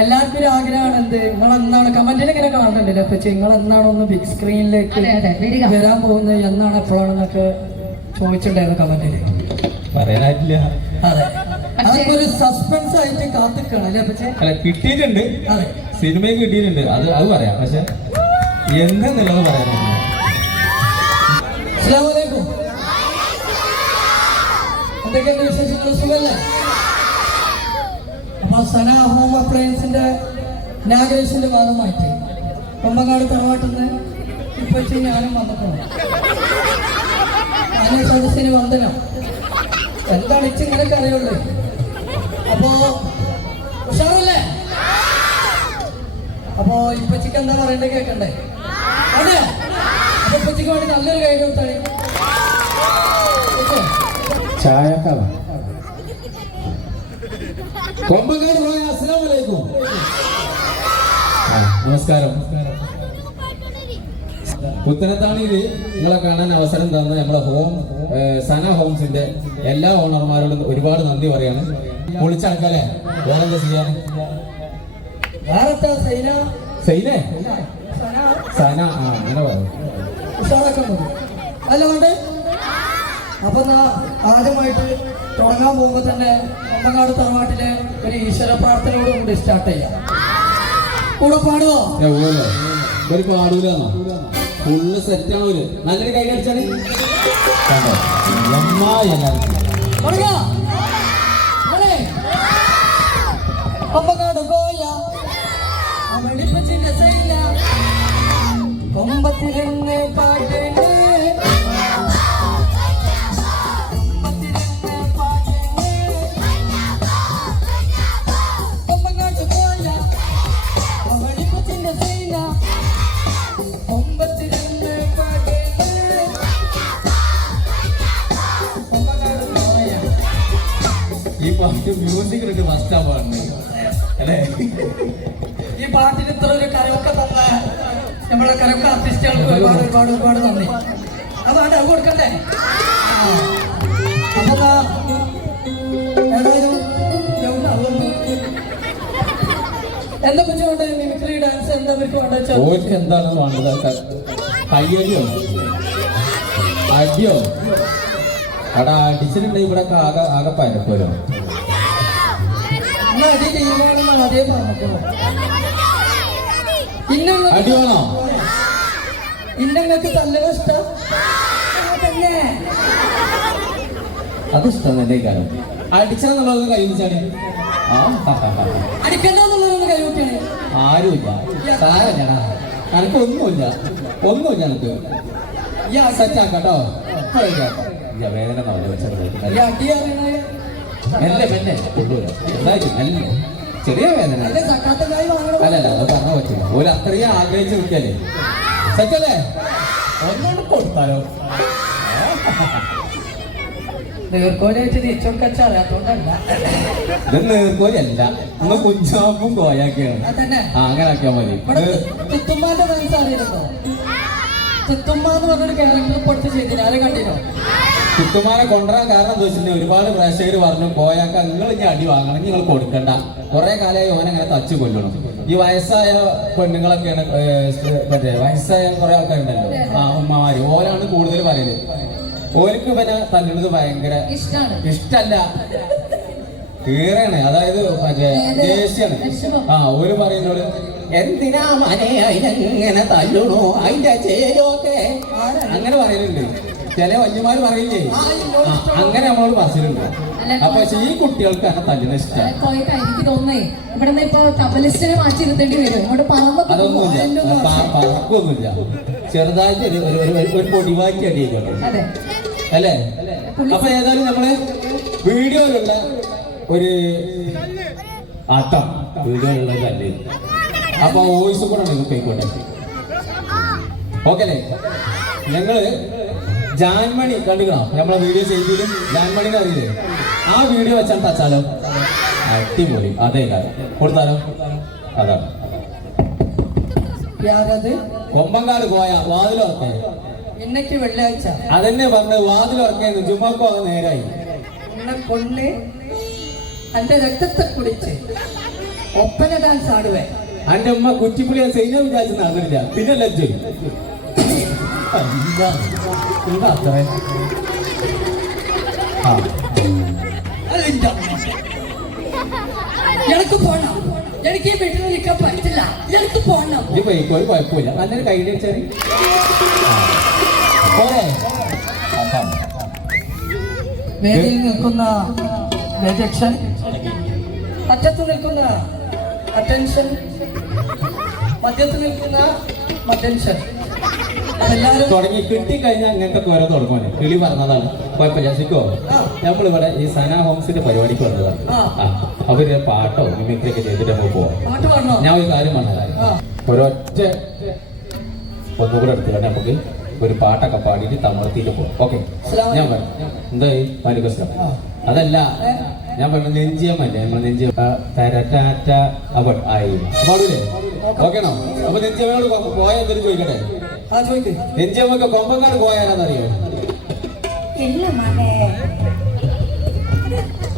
എല്ലാവർക്കും ഒരു ആഗ്രഹമാണ് എന്ത്? നിങ്ങൾ എന്നാണ് കമന്റിൽ ഇങ്ങനെ കാണുന്നുണ്ടല്ലോ അപ്പൊ നിങ്ങൾ എന്നാണ് ഒന്ന് ബിഗ് സ്ക്രീനിലേക്ക് വരാൻ പോകുന്നത്? എന്നാണ് എപ്പോഴാണെന്നൊക്കെ ചോദിച്ചിട്ടുണ്ടായിരുന്നു കമന്റിൽ പറയാനായിട്ടില്ല. അതെ. അതൊരു സസ്പെൻസ് ആയിട്ട് കാത്തിക്കണം അല്ലേ പക്ഷേ അല്ല കിട്ടിയിട്ടുണ്ട്. അതെ. സിനിമയും കിട്ടിയിട്ടുണ്ട്. അത് അത് പറയാം. പക്ഷെ എന്തെന്നുള്ളത് പറയാനായിട്ടില്ല എന്തൊക്കെയാണ് വിശേഷങ്ങൾ? സുഖല്ലേ? അപ്പൊ സന ഹോം അപ്ലയൻസിന്റെ ഇനാഗ്രേഷന്റെ ഭാഗമായിട്ട് കൊമ്പങ്ങാട് തറവാട്ടിൽ നിന്ന് ഇപ്പൊ ഞാനും വന്നിട്ടുണ്ട് ഞാനും സദസ്സിന് വന്ദനം. എന്താണ് ഇച്ച് ഇങ്ങനെയൊക്കെ അറിയുള്ളൂ? അപ്പോ ഉഷാറല്ലേ? അപ്പോ ഇപ്പച്ചിക്ക് എന്താ പറയണ്ടേ കേക്കണ്ടേ? അതെയോ അപ്പൊ ഇപ്പച്ചിക്ക് വേണ്ടി നല്ലൊരു കൈ? ചായക്കാവ കൊമ്പങ്കാട് പോയ അസ്സലാം വലൈക്കും നമസ്കാരം. പുത്തനത്താണിയിൽ നിങ്ങളെ കാണാൻ അവസരം തന്ന നമ്മളെ ഹോം സന ഹോംസിന്റെ എല്ലാ ഓണർമാരോടും ഒരുപാട് നന്ദി പറയാണ്. പൊളിച്ചടക്കല്ലേ വേറെന്താ ചെയ്യാൻ? സന? സന? ആ അങ്ങനെ പറയും. അല്ലാണ്ട് അപ്പൊ നാ ആദ്യമായിട്ട് തുടങ്ങാൻ പോകുമ്പോ തന്നെ കൊമ്പങ്ങാട് തറവാട്ടിലെ ഒരു ഈശ്വര പ്രാർത്ഥനയോട് കൂടി സ്റ്റാർട്ട് ചെയ്യാം. കൂടെ പാടുവോ? ഒരു പാടൂലെന്നോ? ഫുള്ള് സെറ്റ് ആണ് ഒരു നല്ലൊരു കൈ പാട്ട് മോളെ, കൊമ്പങ്ങാട് പോയ. അവളിപ്പച്ചിന്റെ സൈന. കൊമ്പത്തിരുന്ന് പാട്ടുണ്ട് പാട്ട് മ്യൂസിക് ഇട്ട് ഫസ്റ്റ് അല്ലേ? ഈ പാട്ടിന് ഇത്ര ഒരു കരമൊക്കെ തന്ന നമ്മളെ കരമൊക്കെ ആർട്ടിസ്റ്റുകൾക്ക് ഒരുപാട് ഒരുപാട് ഒരുപാട് നന്ദി. അത് അത് കൊടുക്കണ്ടേ? എന്താ പറ്റുകൊണ്ട് മിമിക്രി ഡാൻസ് എന്താ അവർക്ക് വേണ്ട വെച്ചാൽ എന്താണ് വേണ്ടത്? കയ്യടിയോ അടിയോ? അവിടെ അടിച്ചിട്ടുണ്ടെങ്കിൽ ഇവിടെ ആകെ ആകെ പരപ്പോലോ എന്നാ അടി തീരുമാനം അതേ പറഞ്ഞോ അടി ഇന്നങ്ങൾക്ക് തല്ലുക ഇഷ്ടം തന്നെ. അത് ഇഷ്ടം തന്നെ കാര്യം. അടിച്ചാന്നുള്ളത് കൈവിച്ചാണ്. അടിക്കണ്ടെന്നുള്ളതൊന്ന് കൈവിട്ടാണ് ആരുമില്ല. സാരല്ലടാ എനക്ക് ഒന്നുമില്ല ഒന്നുമില്ല എനക്ക് ഈ സെറ്റാക്കട്ടോ ഇല്ല വേദന പറഞ്ഞു വെച്ചത് മെല്ലെ മെല്ലെ. കൊള്ളൂല. എന്തായാലും മെല്ലെ. ചെറിയ വേദന അല്ലല്ല അത് പറഞ്ഞ പറ്റില്ല. ഒരു അത്രയും ആഗ്രഹിച്ച് നിൽക്കല്ലേ സെറ്റല്ലേ ഒന്നുകൊണ്ട് കൊടുത്താലോ? നീർക്കോലായിട്ട് തിരിച്ചൊക്കെ അറിയാത്തോണ്ടല്ല. ഇത് നീർക്കോലല്ല. ഒന്ന് കുഞ്ചാമ്പും കോയാക്കിയാണ്. ആ അങ്ങനെ ആക്കിയാൽ മതി. ചിത്തുമ്മാന്റെ നീർ- തുത്തുമ്മാന്റെ മനസ്സ് എന്ന് പറഞ്ഞൊരു ക്യാരക്ടർ പൊട്ട് ചെയ്തിന് ആരെ കണ്ടിനോ കുത്തുമാരെ കൊണ്ടുവരാൻ കാരണം എന്താ വെച്ചിട്ടുണ്ടെങ്കിൽ ഒരുപാട് പ്രേക്ഷകർ പറഞ്ഞു കോയാക്ക നിങ്ങൾ ഇനി അടി വാങ്ങണം നിങ്ങൾ കൊടുക്കണ്ട. കുറെ കാലമായി ഓൻ അങ്ങനെ തച്ച് കൊല്ലണം ഈ വയസ്സായ പെണ്ണുങ്ങളൊക്കെയാണ് മറ്റേ വയസ്സായ കുറെ ആൾക്കാരുണ്ടല്ലോ ആ ഉമ്മമാര്. ഓരാണ് കൂടുതൽ പറയൽ. ഓർക്ക് പിന്നെ തല്ലുന്നത് ഭയങ്കര ഇഷ്ടല്ല. തീരാണ് അതായത് മറ്റേ ദേഷ്യാണ്. ആ ഓര് പറയുന്നോട് എന്തിനാ മനെ അതിനെങ്ങനെ തല്ലണോ? അതിന്റെ ചേരോക്കെ? അങ്ങനെ പറയുന്നുണ്ട് ചില വല്യമാര് പറയില്ലേ? അങ്ങനെ നമ്മളോട് പറഞ്ഞിട്ടുണ്ട് അപ്പൊ പക്ഷെ ഈ കുട്ടികൾക്ക് അങ്ങനെ തല്ലുന്ന കോയക്ക എനിക്ക് തോന്നുന്നേ ഇവിടെ നിന്ന് ഇപ്പൊ തബലിസ്റ്റിനെ മാറ്റി ഇരുത്തേണ്ടി വരും. ഇങ്ങോട്ട് പറന്ന് അതൊന്നുമില്ല. പ- പറക്കൊന്നുമില്ല. ചെറുതായിട്ട് ഒരു- പൊടിവാക്കി അതെ. അല്ലേ? അപ്പൊ ഏതായാലും നമ്മൾ വീഡിയോയിലുള്ള ഒരു ആട്ടം. വീഡിയോയിലുള്ള തല്ല് അപ്പൊ വോയിസ് കൂടെ നിങ്ങൾ കേൾക്കട്ടെ ഓക്കെ അല്ലേ? ഞങ്ങൾ ജാൻമണി കണ്ടിക്കണോ? നമ്മളെ വീഡിയോ ചെയ്തിട്ടും ജാൻമണിനെ അറിയില്ലേ? ആ വീഡിയോ വെച്ചാൽ തച്ചാലോ? അടിപൊളി. അതേ കാര്യം. കൊടുത്താലോ? അതാണ് കൊമ്പങ്കാട് പോയ വാതിലുറക്കേ. ഇന്നക്ക് വെള്ളിയാഴ്ച. അതെന്നെ പറഞ്ഞ് വാതിലുറക്കേന്ന് ജുമാക്കോ അത് നേരായി. എന്നെ കൊണ്ണ് എന്റെ രക്തത്തെ കുടിച്ച് ഒപ്പന ഡാൻസ് ആടുവേ. അന്റെ ഉമ്മ കുറ്റിപ്പുളിയെ ചെയ്യുന്ന വിചാരിച്ചു നടന്നില്ല പിന്നെ ലജ്ജ എന്താ അത്ര എനിക്ക് പോണം. എനിക്ക് ഈ വീട്ടിൽ നിൽക്കാൻ പറ്റില്ല. എനിക്ക് പോണം. ഇത് പോയിക്കോ ഒരു കുഴപ്പമില്ല. നല്ലൊരു കയ്യിൽ വെച്ചാൽ പോരെ. വേദിയിൽ നിൽക്കുന്ന രജക്ഷൻ. അറ്റത്ത് നിൽക്കുന്ന അറ്റൻഷൻ. മധ്യത്തിൽ നിൽക്കുന്ന മറ്റൻഷൻ എല്ലാവരും തുടങ്ങി കിട്ടിക്കഴിഞ്ഞാൽ അങ്ങനത്തെ ഓരോ തുടങ്ങുവാണ് കിളി പറഞ്ഞതാണ്. കുഴപ്പമില്ല ശിക്കോ. നമ്മളിവിടെ ഈ സന ഹോംസിന്റെ പരിപാടിക്ക് വന്നതാണ്. അവർ പാട്ടോ മിമിക്രിയൊക്കെ ചെയ്തിട്ട് നമുക്ക് പോവാം. ഞാൻ ഒരു കാര്യം പറഞ്ഞത് ആ. ഒരൊറ്റ ഒന്നുകൂടെ നമുക്ക് ഒരു പാട്ടൊക്കെ പാടിയിട്ട് തമർത്തിയിട്ട് പോകും ഓക്കെ. ഞാൻ പറഞ്ഞു എന്തായി മാലികസ്ലം. അതല്ല. ഞാൻ പറഞ്ഞ നെഞ്ചിയമ്മല്ലേ? നമ്മൾ നെഞ്ചിയ തരറ്റാറ്റ അവൾ ആയി. പാടൂലേ? ഓക്കെയാണോ അപ്പൊ നെഞ്ചിയമ്മയോട് പോയാൽ എന്തെങ്കിലും ചോദിക്കട്ടെ? ചോദിക്ക് നെഞ്ചിയമ്മക്ക് കൊമ്പങ്കാട് പോയാലെന്നറിയോ ഇല്ല മകേ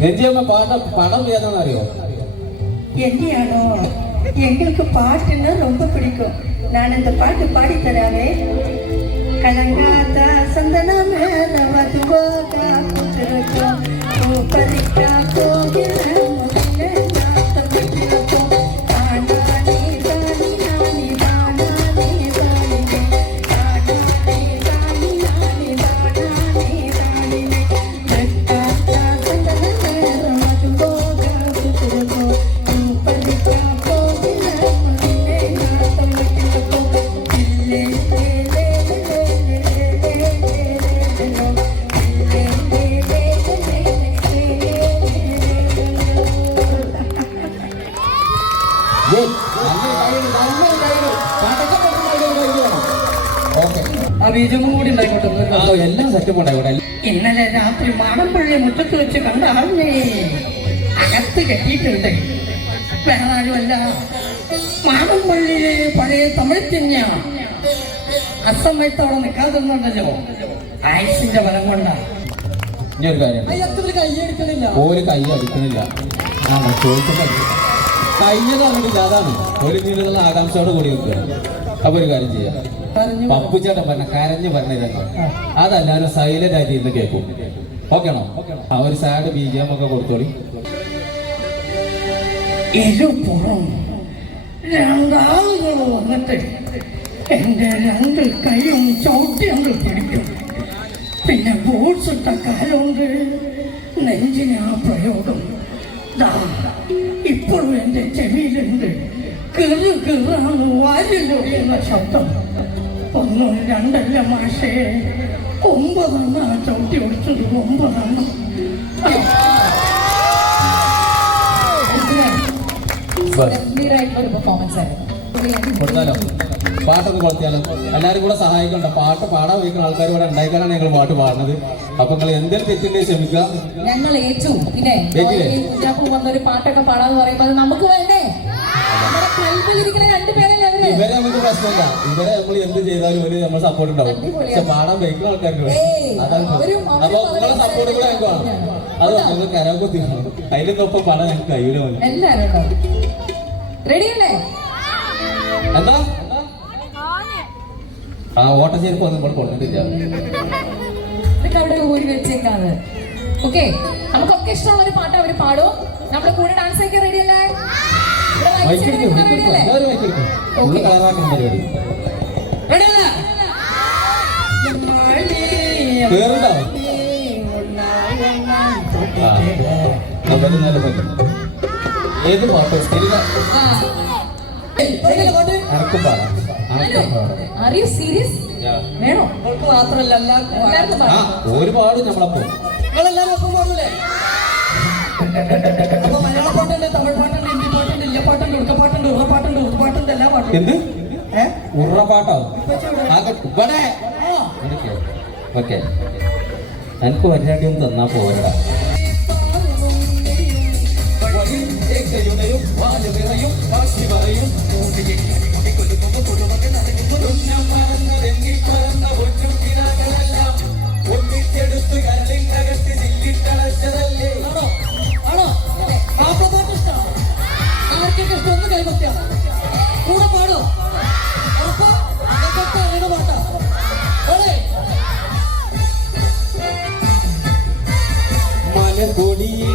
നെഞ്ചിയമ്മ പാട്ട പടം ഏതാണെന്നറിയോ என்னையானோ எங்களுக்கு பாட்டுன்னா ரொம்ப பிடிக்கும் நான் இந்த பாட்டு பாடி தராமே கலங்காத சந்தன மேல வதுவாக குதிரக்கும் பூப்பறிக்கா கோகில முதல்ல എല്ലാം സെറ്റപ്പ് ഉണ്ടായിക്കോട്ടെ. ഇന്നലെ രാത്രി മാടമ്പള്ളി മുറ്റത്ത് വെച്ച് കണ്ട ആളിനെ അകത്ത് കെട്ടിയിട്ടുണ്ട്. വേറെ ആരുമല്ല മാടമ്പള്ളിയിലെ പഴയ തമിഴ് തിഞ്ഞ അസമയത്ത് അവിടെ നിൽക്കാതെന്നുണ്ടല്ലോ ആയുസിന്റെ ബലം കൊണ്ടാ. ഒരു കാര്യം. ഒരു കൈ അടിക്കണില്ല ആ കയ്യത് അങ്ങോട്ടില്ല അതാണ്. ഒരു നീളുള്ള ആകാംക്ഷയോട് കൂടി വെക്കുക അപ്പൊ ഒരു കാര്യം ചെയ്യാം. പപ്പുച്ചേട്ടൻ പപ്പുചേട്ടൻ പറഞ്ഞ കരഞ്ഞു പറഞ്ഞ രംഗം അതല്ലാരും സൈലന്റ് ആയിട്ട് ഇരുന്ന് കേൾക്കും. ഓക്കെ ആണോ? ആ ഒരു സാഡ് ബി ജി എം ഒക്കെ കൊടുത്തോളി. ഇരുപുറം രണ്ടാളുകൾ വന്നിട്ട് എന്റെ രണ്ട് കൈയും ചവിട്ടി അങ്ങ് പിടിക്കും. പിന്നെ ബോട്ട്സ് ഇട്ട കാലുണ്ട് നെഞ്ചിന് ആ പ്രയോഗം. ദാ ഇപ്പോഴും എന്റെ ചെവിയിലുണ്ട്. കിറു കിറാണ് വാരിലൊടിയുന്ന ശബ്ദം. ഒന്നും രണ്ടല്ല മാഷേ ഒമ്പതെണ്ണ ചവിട്ടി ഒടിച്ചത് ഒമ്പതെണ്ണം. ഒരു പെർഫോമൻസ് ആയിരുന്നു. കൊടുത്താലോ? പാട്ടൊന്ന് കൊടുത്തിയാലോ എല്ലാവരും കൂടെ സഹായിക്കണ്ട? പാട്ട് പാടാൻ വയ്ക്കുന്ന ആൾക്കാർ ഇവിടെ ഉണ്ടായിക്കാനാണ് ഞങ്ങൾ പാട്ട് പാടുന്നത്. അപ്പൊ നിങ്ങൾ എന്തെങ്കിലും തെറ്റിന്റെ ക്ഷമിക്കുക. ഞങ്ങൾ ഏറ്റു. പിന്നെ വന്നൊരു പാട്ടൊക്കെ പാടാന്ന് പറയുമ്പോൾ നമുക്ക് വേണ്ടേ? ഇവരെ നമുക്ക് പ്രശ്നമില്ല. ഇവരെ നമ്മൾ എന്ത് ചെയ്താലും ഒരു നമ്മൾ സപ്പോർട്ട് ഉണ്ടാവും. പക്ഷെ പാടാൻ വയ്ക്കുന്ന ആൾക്കാർക്ക് അതാണ് അപ്പൊ നിങ്ങളെ സപ്പോർട്ട് കൂടെ ഞങ്ങൾക്ക് വേണം. അത് ഞങ്ങൾ കരാമ്പോ തീർന്നു ഒപ്പം പാടാൻ ഞങ്ങൾക്ക് കഴിയൂല മോനെ. എന്താ? ആ ഓട്ടച്ചേരിപ്പ് ഒന്നും നമ്മൾ കൊടുത്തിട്ടില്ല ഇതൊക്കെ അവിടെ ഊരി വെച്ചേക്കാത് ഓക്കെ നമുക്കൊക്കെ ഇഷ്ടമുള്ള ഒരു പാട്ട് അവർ പാടും. നമ്മുടെ കൂടെ ഡാൻസ് ഒക്കെ റെഡി അല്ലേ. ഏത് പാട്ട്? വേണോ? ഒരുപാട് നമ്മളപ്പോ. എനിക്ക് ഒപ്പം പാടൂലേ അപ്പൊ മലയാള പാട്ടുണ്ട് തമിഴ് പാട്ടുണ്ട് ഹിന്ദി പാട്ടുണ്ട് ഇല്ല പാട്ടുണ്ട് ഉടുക്ക പാട്ടുണ്ട് ഉറ പാട്ടുണ്ട് ഉറുദു പാട്ടുണ്ട് എല്ലാ പാട്ടുണ്ട്. എന്ത്? ഇവിടെ. ഇവിടെ ആ. ഓക്കെ എനിക്ക് വരാട്ടി ഒന്ന് തന്നാ പോരടാ ആണോ? ആണോ? മാപ്പിള പാട്ട് ഇഷ്ടമാണോ ആർക്കൊക്കെ ഭക്തിയാണ് കൂടെ പാടോ? ഉറപ്പാ? അറിയണ പാട്ടാ ഓളേ മലകൊടിയേ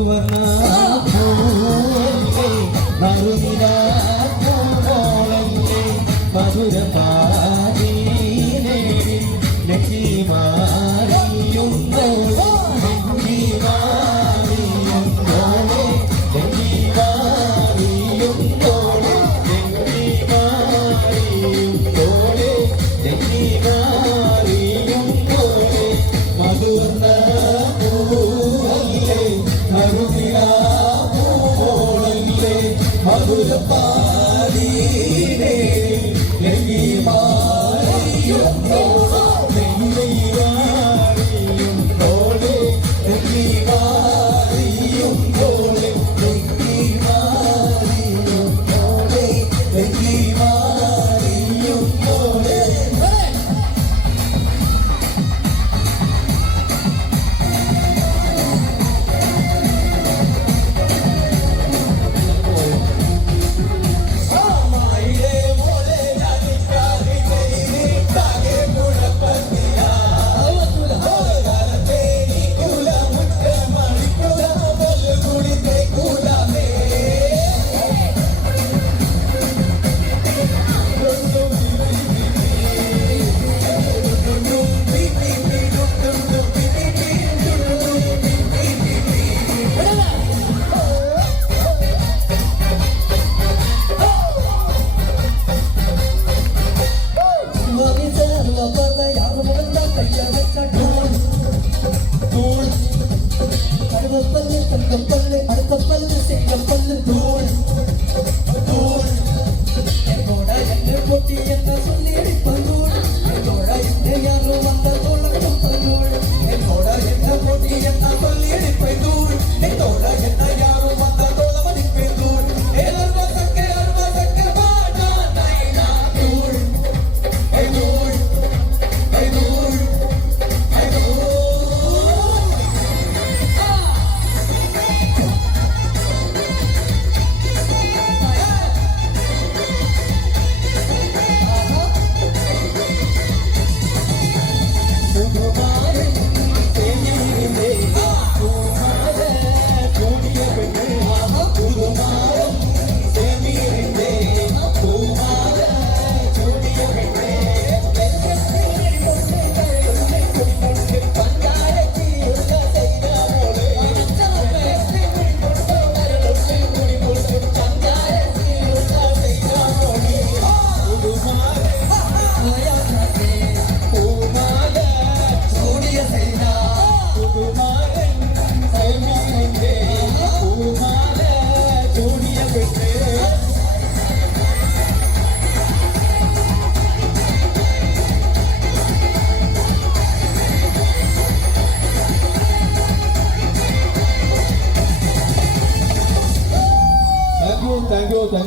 ಬರುವನಾ മധുര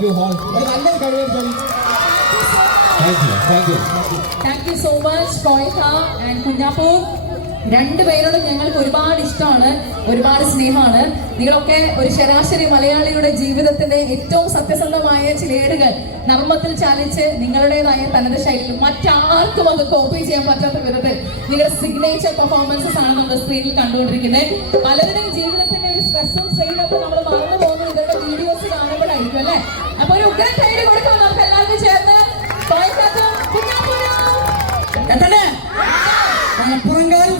താങ്ക് യു താങ്ക് യു നല്ലൊരു കഴിവ് thank you thank you thank you so much Koyakka and Kunjappur. രണ്ടുപേരോടും ഞങ്ങൾക്ക് ഒരുപാട് ഇഷ്ടമാണ് ഒരുപാട് സ്നേഹമാണ്. നിങ്ങളൊക്കെ ഒരു ശരാശരി മലയാളിയുടെ ജീവിതത്തിന്റെ ഏറ്റവും സത്യസന്ധമായ ചിലേടുകൾ നർമ്മത്തിൽ ചാലിച്ച് നിങ്ങളുടേതായ തനത് ശൈലിയിൽ മറ്റാർക്കും അത് കോപ്പി ചെയ്യാൻ പറ്റാത്ത വിധത്തിൽ നിങ്ങളുടെ സിഗ്നേച്ചർ പെർഫോമൻസസ് ആണ് നമ്മുടെ സ്ക്രീനിൽ കണ്ടുകൊണ്ടിരിക്കുന്നത്. പലരുടെയും ജീവിതത്തിന്റെ ഒരു സ്ട്രെസ്സും സ്ട്രെയിനും ഒക്കെ നമ്മൾ അപ്പൊ ഒരു ഉഗ്രൻ കൈഡ് കൊടുക്കാം. നമുക്ക് എല്ലാവർക്കും ചേർന്ന് മലപ്പുറംകാരും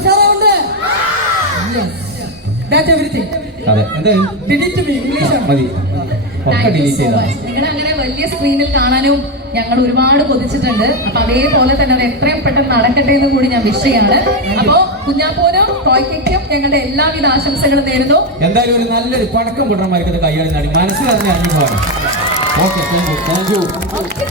ചെയ്താൽ നിങ്ങളെ അങ്ങനെ വലിയ സ്ക്രീനിൽ കാണാനും ഞങ്ങൾ ഒരുപാട് കൊതിച്ചിട്ടുണ്ട്. അപ്പൊ അതേപോലെ തന്നെ അത് എത്രയും പെട്ടെന്ന് നടക്കട്ടെ എന്ന് കൂടി ഞാൻ വിഷ് ചെയ്യാണ്. അപ്പോ കുഞ്ഞാപ്പോനും ടോയ്ക്കും ഞങ്ങളുടെ എല്ലാവിധ ആശംസകളും നേരുന്നു. എന്തായാലും ഒരു നല്ലൊരു പടക്കം പൊട്ടണമായിരിക്കും കൈകാര്യം നാടി. മനസ്സിലറിഞ്ഞ് അറിഞ്ഞു പോകാൻ okay thank you thank you